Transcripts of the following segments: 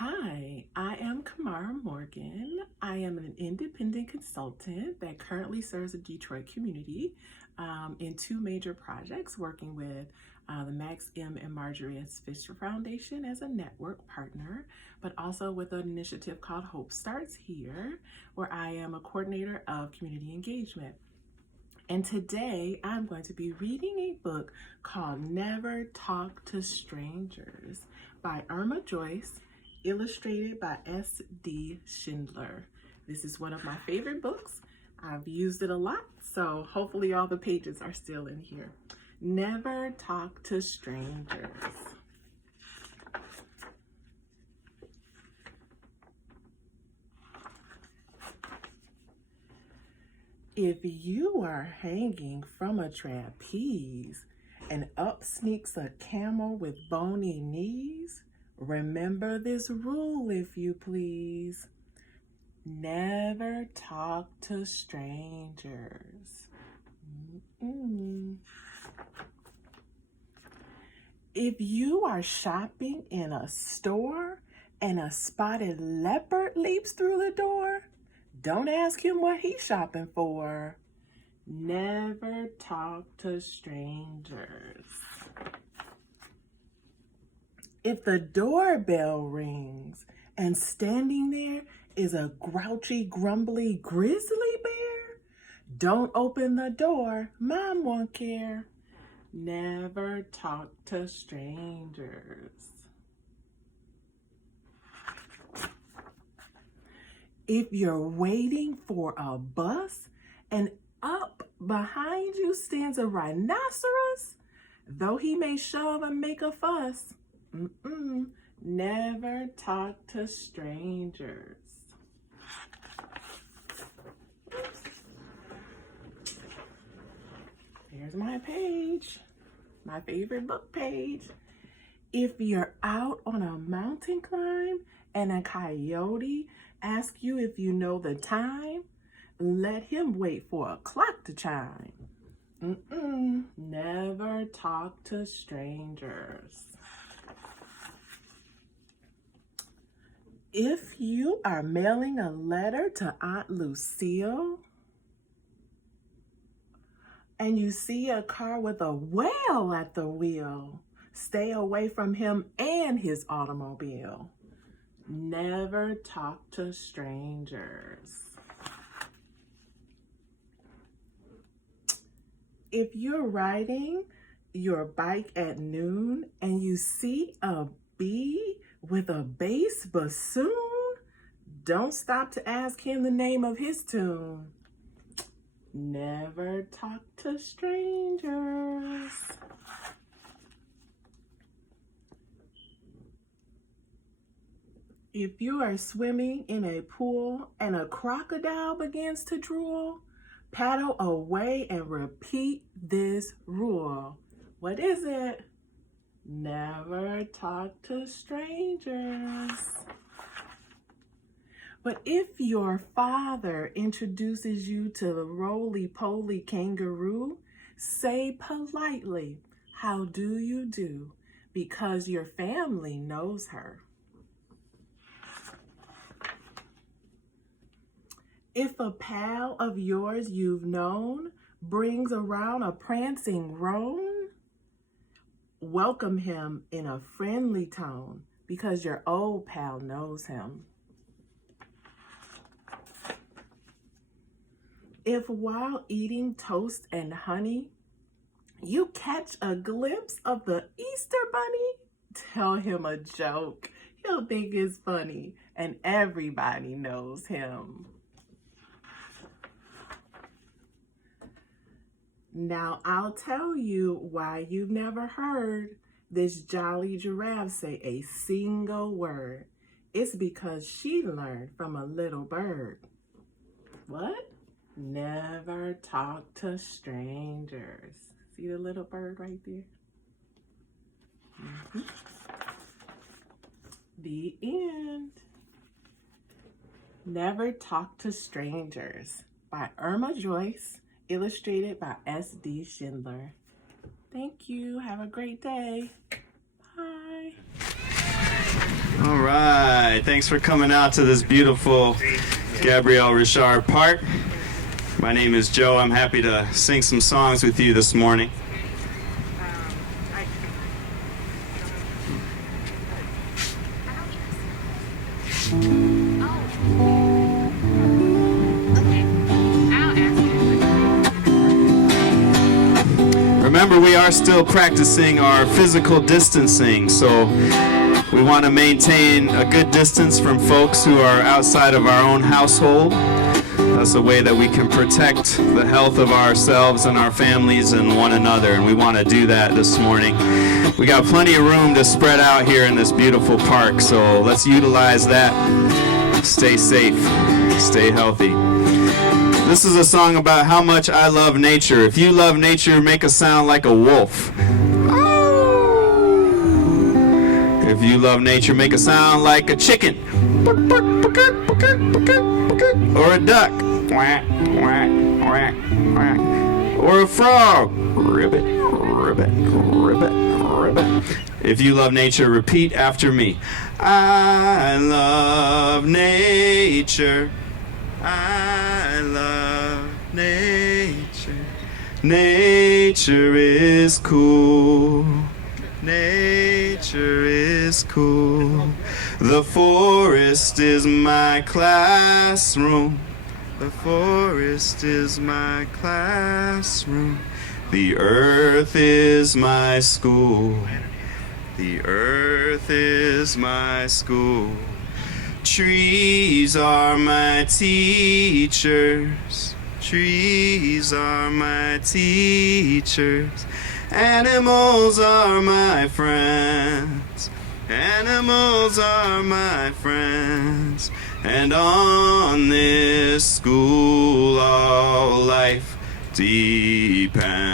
Hi, I am Camarrah Morgan. I am an independent consultant that currently serves the Detroit community in two major projects, working with the Max M and Marjorie S. Fisher Foundation as a network partner, but also with an initiative called Hope Starts Here, where I am a coordinator of community engagement. And today I'm going to be reading a book called Never Talk to Strangers by Irma Joyce, illustrated by S.D. Schindler. This is one of my favorite books. I've used it a lot, so hopefully all the pages are still in here. Never Talk to Strangers. If you are hanging from a trapeze and up sneaks a camel with bony knees, remember this rule, if you please. Never talk to strangers. If you are shopping in a store and a spotted leopard leaps through the door, don't ask him what he's shopping for. Never talk to strangers. If the doorbell rings and standing there is a grouchy, grumbly grizzly bear, don't open the door, Mom won't care. Never talk to strangers. If you're waiting for a bus and up behind you stands a rhinoceros, though he may shove and make a fuss, never talk to strangers. Here's my page, my favorite book page. If you're out on a mountain climb and a coyote asks you if you know the time, let him wait for a clock to chime. Never talk to strangers. If you are mailing a letter to Aunt Lucille and you see a car with a whale at the wheel, stay away from him and his automobile. Never talk to strangers. If you're riding your bike at noon and you see a bee with a bass bassoon, don't stop to ask him the name of his tune. Never talk to strangers. If you are swimming in a pool and a crocodile begins to drool, paddle away and repeat this rule. What is it? Never talk to strangers. But if your father introduces you to the roly-poly kangaroo, say politely, "How do you do?" because your family knows her. If a pal of yours you've known brings around a prancing roan, welcome him in a friendly tone because your old pal knows him. If while eating toast and honey, you catch a glimpse of the Easter Bunny, tell him a joke. He'll think it's funny and everybody knows him. Now I'll tell you why you've never heard this jolly giraffe say a single word. It's because she learned from a little bird. What? Never talk to strangers. See the little bird right there? The end. Never Talk to Strangers by Irma Joyce, illustrated by S.D. Schindler. Thank you. Have a great day. Bye. All right, thanks for coming out to this beautiful Gabrielle Richard Park. My name is Joe. I'm happy to sing some songs with you this morning. Remember, we are still practicing our physical distancing, so we want to maintain a good distance from folks who are outside of our own household. That's a way that we can protect the health of ourselves and our families and one another, and we want to do that this morning. We got plenty of room to spread out here in this beautiful park, so let's utilize that. Stay safe, stay healthy. This is a song about how much I love nature. If you love nature, make a sound like a wolf. If you love nature, make a sound like a chicken. Or a duck. Or a frog. Ribbit, ribbit, ribbit, ribbit. If you love nature, repeat after me. I love nature. I love nature. Nature is cool. Nature is cool. The forest is my classroom. The forest is my classroom. The earth is my school. The earth is my school. Trees are my teachers. Trees are my teachers. Animals are my friends. Animals are my friends. And on this school all life depends.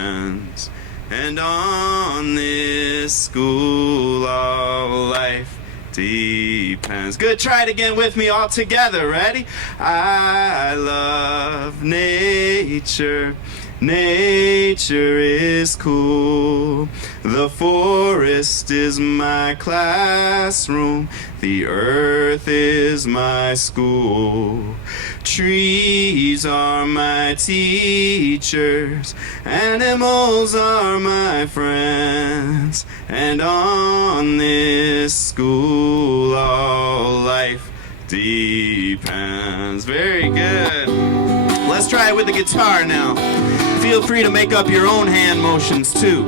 And on this school all life depends. Good, try it again with me all together. Ready? I love nature. Nature is cool. The forest is my classroom. The earth is my school. Trees are my teachers. Animals are my friends. And on this school all life depends. Very good. Let's try it with the guitar now. Feel free to make up your own hand motions too.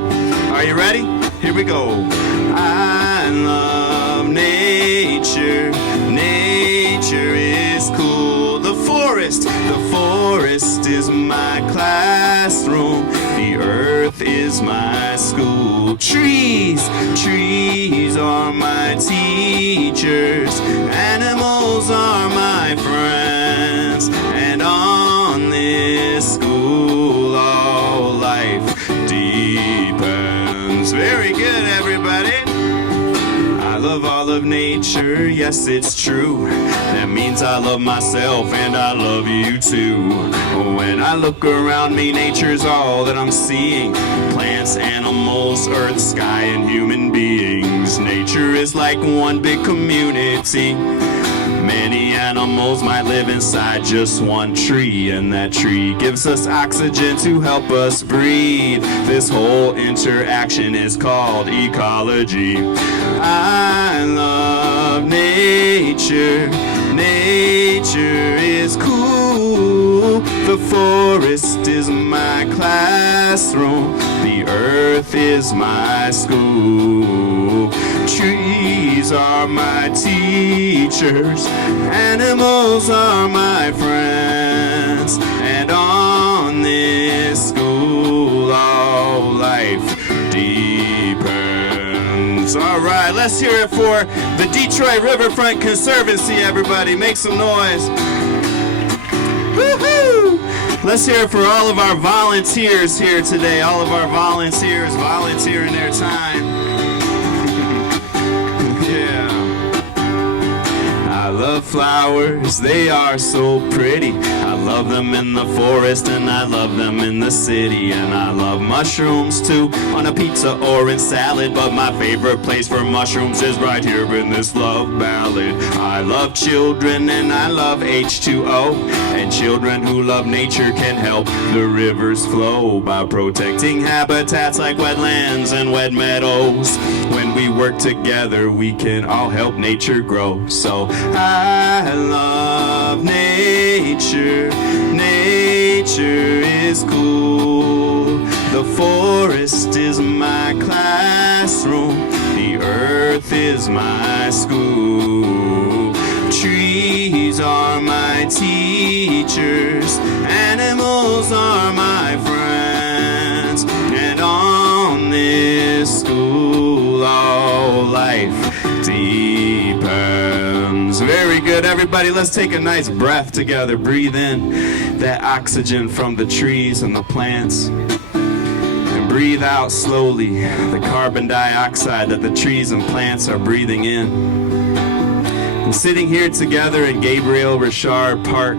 Are you ready? Here we go. I love nature. Nature is cool. The forest is my classroom. The earth is my school. Trees are my teachers. Animals are my friends. And on this school all life depends. Very good, everybody. I love all of nature, yes, it's true. That means I love myself and I love you too. When I look around me, nature's all that I'm seeing. Plants, animals, earth, sky, and human beings. Nature is like one big community. Many animals might live inside just one tree, and that tree gives us oxygen to help us breathe. This whole interaction is called ecology. I love nature. Nature is cool. The forest is my classroom. The earth is my school. Trees are my teachers. Animals are my friends. And on this school all life depends. All right, let's hear it for the Detroit Riverfront Conservancy, everybody. Make some noise. Woohoo! Let's hear it for all of our volunteers here today. All of our volunteers volunteering their time. Yeah. I love flowers, they are so pretty. I love them in the forest and I love them in the city. And I love mushrooms too, on a pizza or in salad. But my favorite place for mushrooms is right here in this love ballad. I love children and I love H2O. And children who love nature can help the rivers flow by protecting habitats like wetlands and wet meadows. When we work together, we can all help nature grow. So I love nature. Nature is cool. The forest is my classroom. The earth is my school. Trees are my teachers. Animals are my friends. And on this school, all life depends. Very good, everybody. Let's take a nice breath together. Breathe in that oxygen from the trees and the plants. And breathe out slowly the carbon dioxide that the trees and plants are breathing in. And sitting here together in Gabriel Richard Park,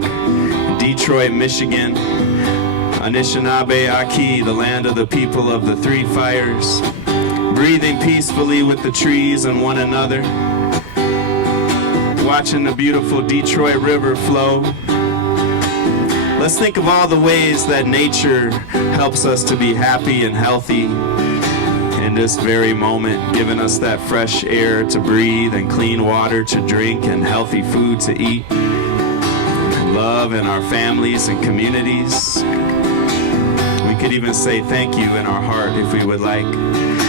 Detroit, Michigan, Anishinaabe Aki, the land of the people of the three fires, breathing peacefully with the trees and one another, watching the beautiful Detroit River flow. Let's think of all the ways that nature helps us to be happy and healthy in this very moment, giving us that fresh air to breathe and clean water to drink and healthy food to eat, and love in our families and communities. We could even say thank you in our heart if we would like.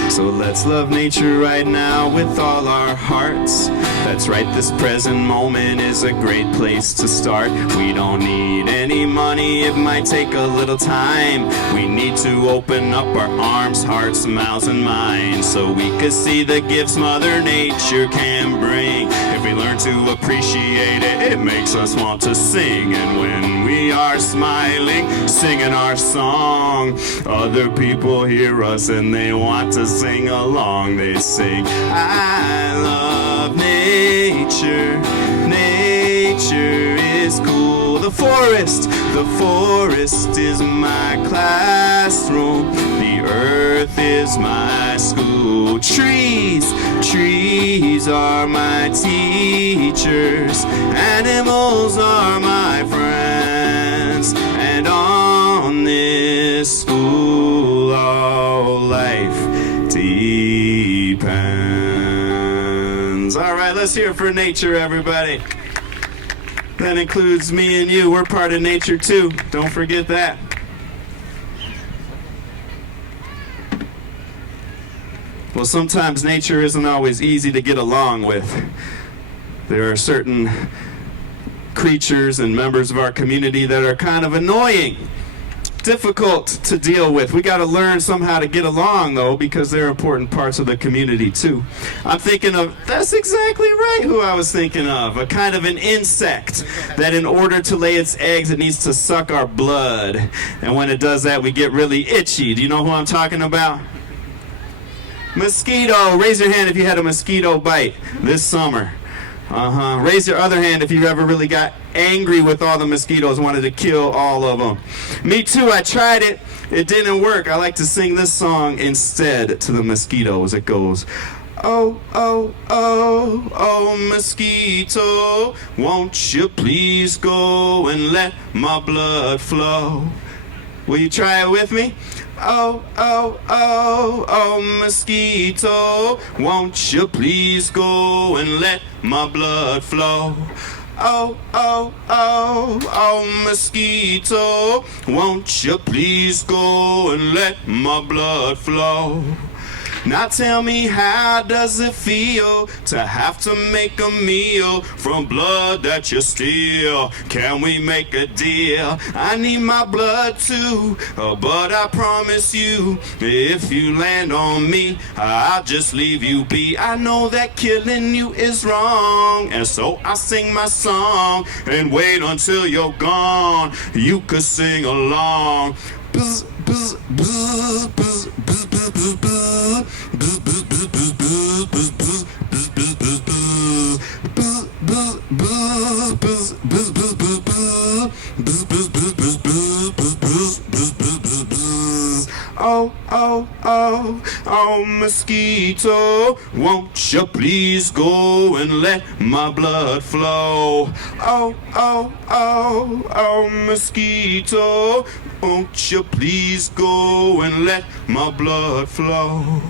So let's love nature right now with all our hearts. That's right, this present moment is a great place to start. We don't need any money, it might take a little time. We need to open up our arms, hearts, mouths, and minds, so we could see the gifts Mother Nature can bring. If we learn to appreciate it, it makes us want to sing. And when we are smiling, singing our song, other people hear us and they want to sing along. They sing, I love nature. Nature is cool. The forest is my classroom. The earth is my school. Trees are my teachers. Animals are my friends. And on this school, all life depends. All right, let's hear it for nature, everybody. That includes me and you. We're part of nature too. Don't forget that. Well, sometimes nature isn't always easy to get along with. There are certain creatures and members of our community that are kind of annoying, difficult to deal with. We got to learn somehow to get along, though, because they're important parts of the community too. I'm thinking of, that's exactly right who I was thinking of, a kind of an insect that in order to lay its eggs, it needs to suck our blood. And when it does that, we get really itchy. Do you know who I'm talking about? Mosquito. Raise your hand if you had a mosquito bite this summer. Raise your other hand if you ever really got angry with all the mosquitoes, wanted to kill all of them. Me too, I tried it. It didn't work. I like to sing this song instead to the mosquitoes. It goes, oh, oh, oh, oh, mosquito, won't you please go and let my blood flow? Will you try it with me? Oh, oh, oh, oh, mosquito, won't you please go and let my blood flow? Oh, oh, oh, oh, mosquito, won't you please go and let my blood flow? Now tell me, how does it feel to have to make a meal from blood that you steal? Can we make a deal? I need my blood too, but I promise you, if you land on me, I'll just leave you be. I know that killing you is wrong, and so I sing my song and wait until you're gone. You could sing along. Bzz, bzz, bzz, bzz, bzz, bzz, bzz, bzz. Bzz, bzz, bzz, bzz, bzz, bzz, bzz, bzz, bzz, bzz. Bzz, bzz, bzz, bzz, bzz, bzz, bzz, bzz, bzz, bzz, bzz. oh, oh, oh, oh, mosquito, won't you please go and let my blood flow? Oh, oh, oh, oh, mosquito, won't you please go and let my blood flow?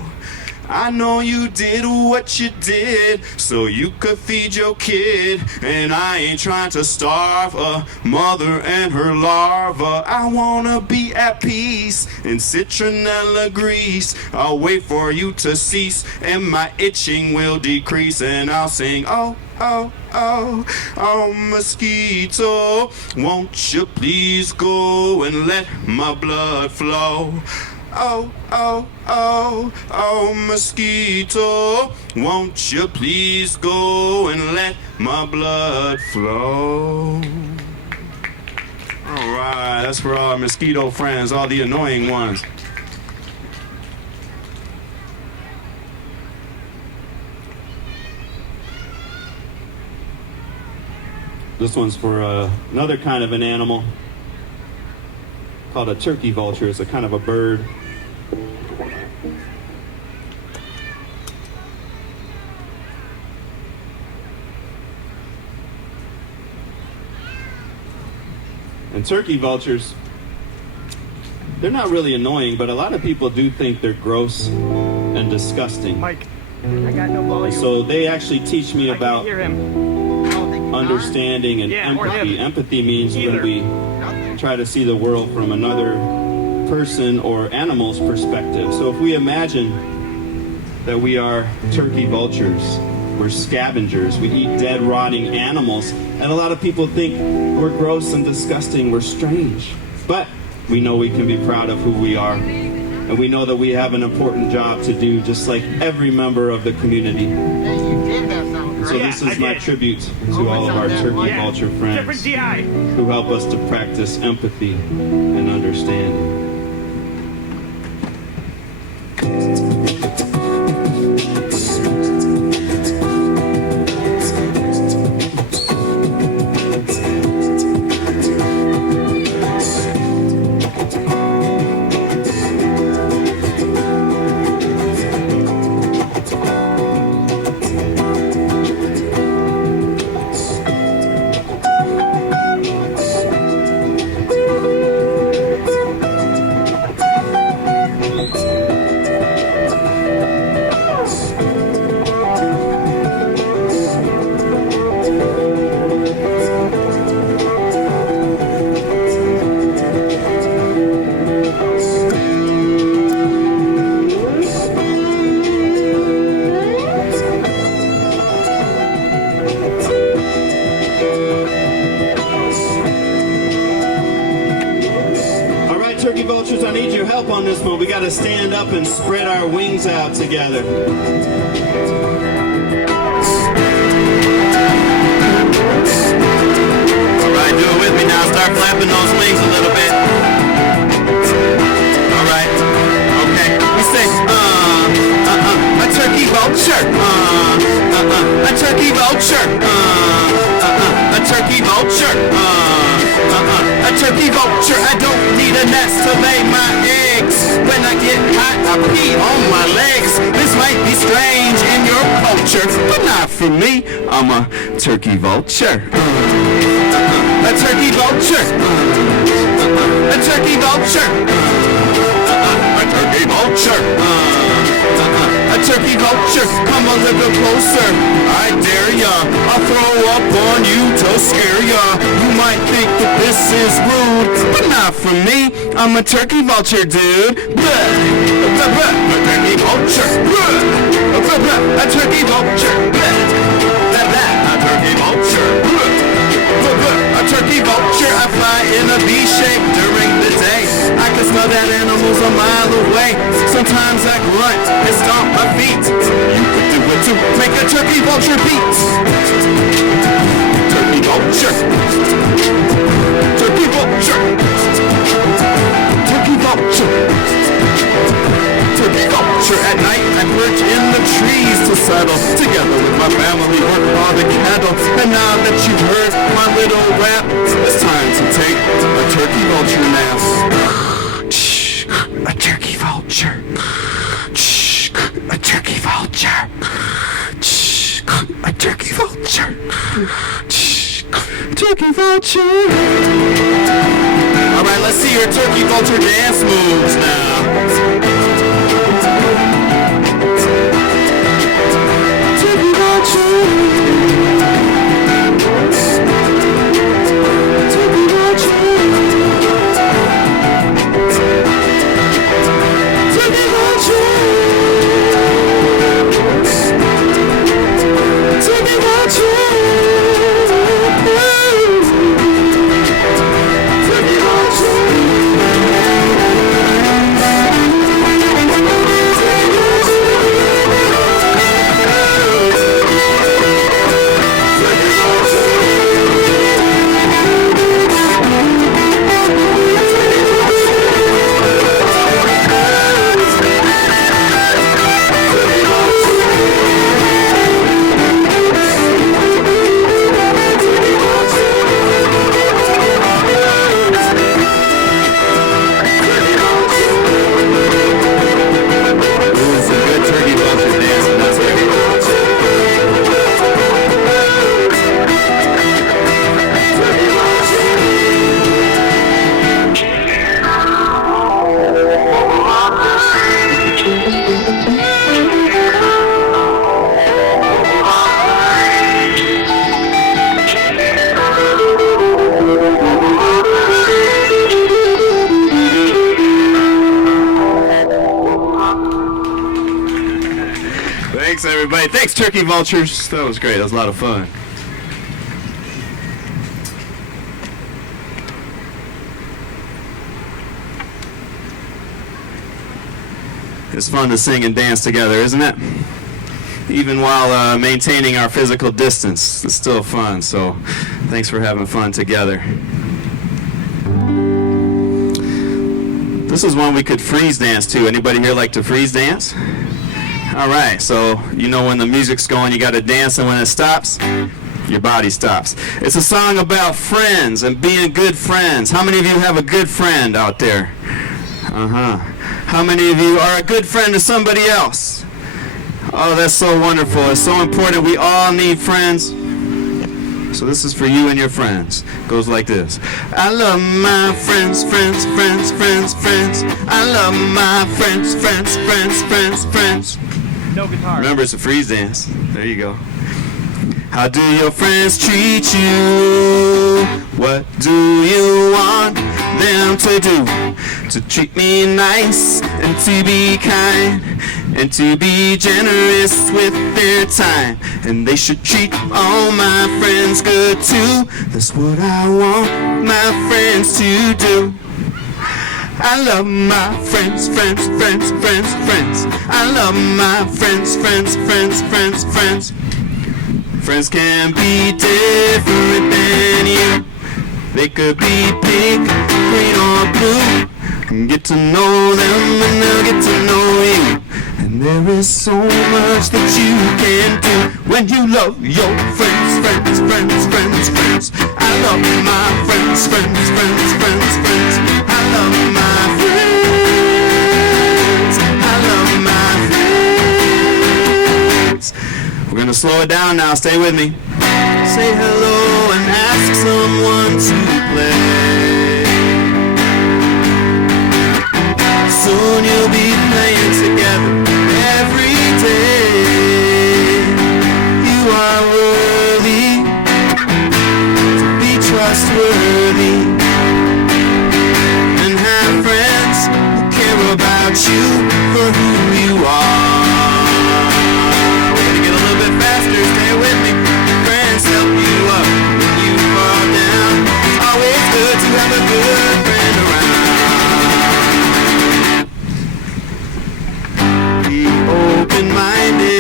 I know you did what you did so you could feed your kid, and I ain't trying to starve a mother and her larva. I wanna be at peace in citronella grease. I'll wait for you to cease and my itching will decrease, and I'll sing, oh, oh, oh, oh, mosquito, won't you please go and let my blood flow? Oh, oh, oh, oh, mosquito, won't you please go and let my blood flow? All right, that's for all our mosquito friends, all the annoying ones. This one's for another kind of an animal called a turkey vulture. It's a kind of a bird. And turkey vultures, they're not really annoying, but a lot of people do think they're gross and disgusting. Mike, I got no volume. So they actually teach me about I can't hear him. understanding and Yeah, or empathy. him. Empathy means Either. when we try to see the world from another person or animal's perspective. So if we imagine that we are turkey vultures, we're scavengers, we eat dead, rotting animals, and a lot of people think we're gross and disgusting, we're strange. But we know we can be proud of who we are, and we know that we have an important job to do, just like every member of the community. Hey, you did have something, So right? this Yeah, is I my did. tribute to all of our turkey Yeah. vulture Different friends DI. who help us to practice empathy and understanding. Turkey vultures, I need your help on this one. We got to stand up and spread our wings out together. All right, do it with me now. Start flapping those wings a little bit. All right. Okay. We say, a turkey vulture. A turkey vulture. A turkey vulture. A turkey vulture, I don't need a nest to lay my eggs. When I get hot, I pee on my legs. This might be strange in your culture, but not for me. I'm a turkey vulture. A turkey vulture. A turkey vulture. A turkey vulture. A turkey vulture, come a little closer. I dare ya, I'll throw up on you to scare ya. You might think that this is rude, but not for me. I'm a turkey vulture, dude. A turkey vulture. A turkey vulture. A turkey vulture. A turkey vulture, I fly in a V shape during the day. I can smell that animal's a mile away. Sometimes I grunt and stomp my feet. You could do it too. Make a turkey vulture beat. Turkey vulture. Turkey vulture. Turkey vulture. Turkey vulture. At night I perch in the trees to settle. Together with my family work on the cattle. And now that you've heard my little rap, it's time to take a turkey vulture nap. A turkey vulture. vulture. All right, let's see your turkey vulture dance moves now. Turkey vulture. Turkey vulture. Turkey vulture. Turkey vulture. Thanks, everybody. Thanks, Turkey Vultures. That was great. That was a lot of fun. It's fun to sing and dance together, isn't it? Even while maintaining our physical distance. It's still fun, so thanks for having fun together. This is one we could freeze dance to. Anybody here like to freeze dance? All right, so you know when the music's going, you got to dance, and when it stops, your body stops. It's a song about friends and being good friends. How many of you have a good friend out there? How many of you are a good friend to somebody else? Oh, that's so wonderful. It's so important. We all need friends. So this is for you and your friends. Goes like this. I love my friends, friends, friends, friends, friends. I love my friends, friends, friends, friends, friends. No guitar. Remember, it's a freeze dance. There you go. How do your friends treat you? What do you want them to do? To treat me nice and to be kind and to be generous with their time. And they should treat all my friends good too. That's what I want my friends to do. I love my friends, friends, friends, friends, friends. I love my friends, friends, friends, friends, friends. Friends can be different than you. They could be pink, green, or blue. Get to know them and they'll get to know you. And there is so much that you can do when you love your friends, friends, friends, friends, friends. I love my friends, friends, friends, friends, friends. I love my friends. I love my friends. We're gonna slow it down now. Stay with me. Say hello and ask someone to play. Soon you'll be playing together every day. You are worthy to be trustworthy and have friends who care about you for who you are. We're gonna get a little bit faster. Stay with me. Friends help you up when you fall down. It's always good to have a good friend around. Open-minded,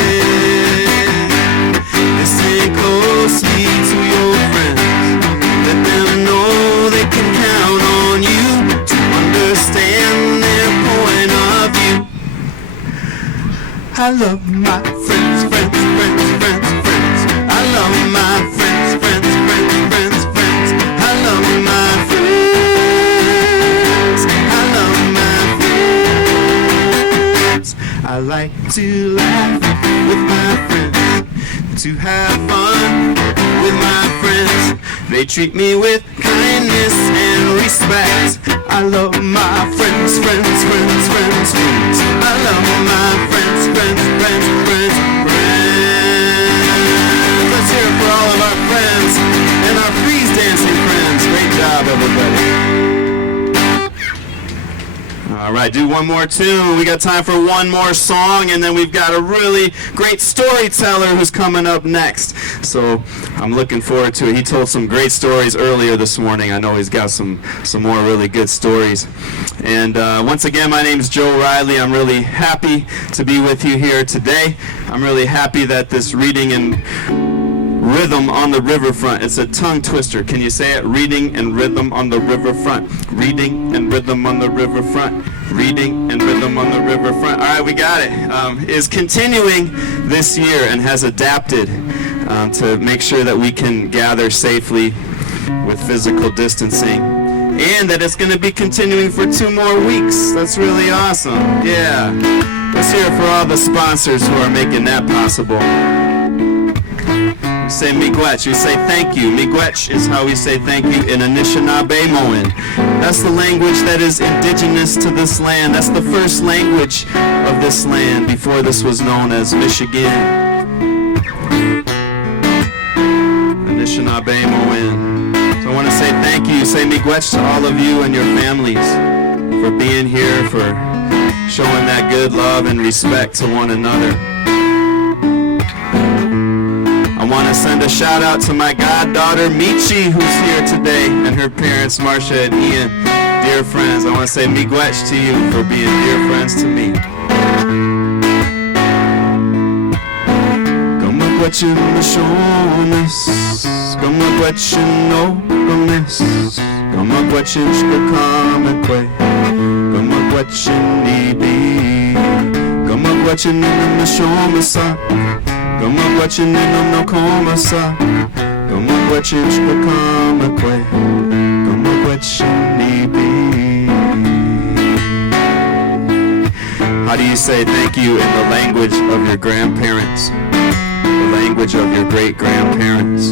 listen closely to your friends. Let them know they can count on you to understand their point of view. I love my friends, friends, friends, friends, friends. I love my friends, friends, friends, friends, friends. I love my friends. I love my friends. I like to laugh with my friends, to have fun with my friends. They treat me with kindness and respect. I love my friends, friends, friends, friends, friends. I love my friends, friends, friends, friends, friends. Let's hear it for all of our friends and our freeze dancing friends. Great job, everybody. All right, do one more tune. We got time for one more song, and then we've got a really great storyteller who's coming up next. So I'm looking forward to it. He told some great stories earlier this morning. I know he's got some more really good stories. And once again, my name is Joe Riley. I'm really happy to be with you here today. I'm really happy that this reading and rhythm on the riverfront. It's a tongue twister. Can you say it? Reading and rhythm on the riverfront. Reading and rhythm on the riverfront. Reading and rhythm on the riverfront. All right, we got it. Is continuing this year and has adapted to make sure that we can gather safely with physical distancing, and that it's going to be continuing for 2 more weeks. That's really awesome. Yeah. Let's hear it for all the sponsors who are making that possible. We say miigwech, we say thank you. Miigwech is how we say thank you in Anishinaabe-Moan. That's the language that is indigenous to this land. That's the first language of this land before this was known as Michigan. Anishinaabe-Moan. So I want to say thank you. Say miigwech to all of you and your families for being here, for showing that good love and respect to one another. I want to send a shout out to my goddaughter Michi, who's here today, and her parents Marcia and Ian, dear friends. I want to say miigwech to you for being dear friends to me. Kamagwechin mishonis, kamagwechin no gamis, kamagwechin shkakamekwe, kamagwechin nibi, kamagwechin in the mishomasa. Kamagwechin inom no komasa, kamagwechin shkakamekwe, kamagwechin nibi. How do you say thank you in the language of your grandparents? The language of your great-grandparents?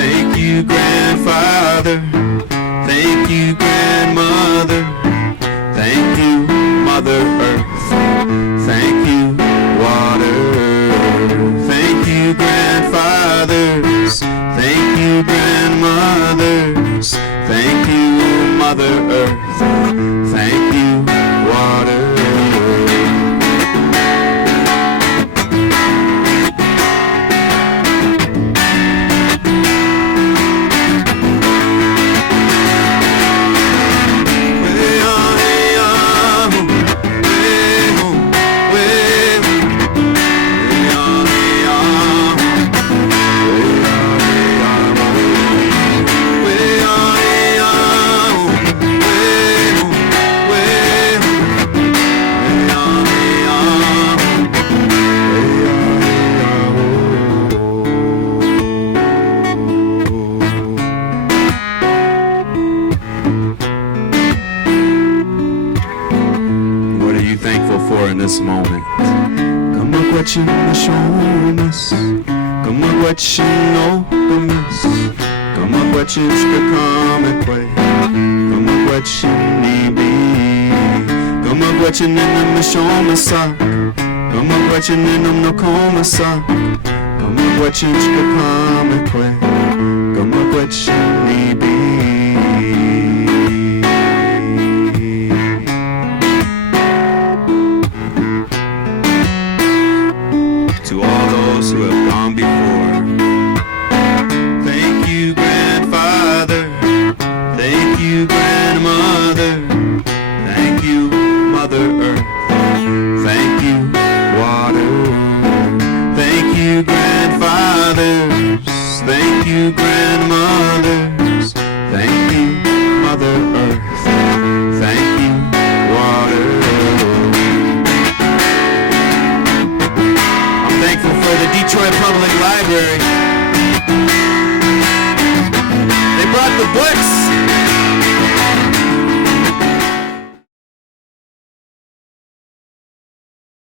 Thank you, grandfather. Thank you, grandmother. Thank you, Mother Earth. Thank you, water. Thank you, grandfathers. Thank you, grandmothers. Thank you, Mother Earth. Thank you, water. In this moment, kamagwechin mishonis, kamagwechin no gamis, kamagwechin shkakamekwe, kamagwechin nibi, kamagwechin in the mishomasa, kamagwechin inom no komasa, kamagwechin shkakamekwe, kamagwechin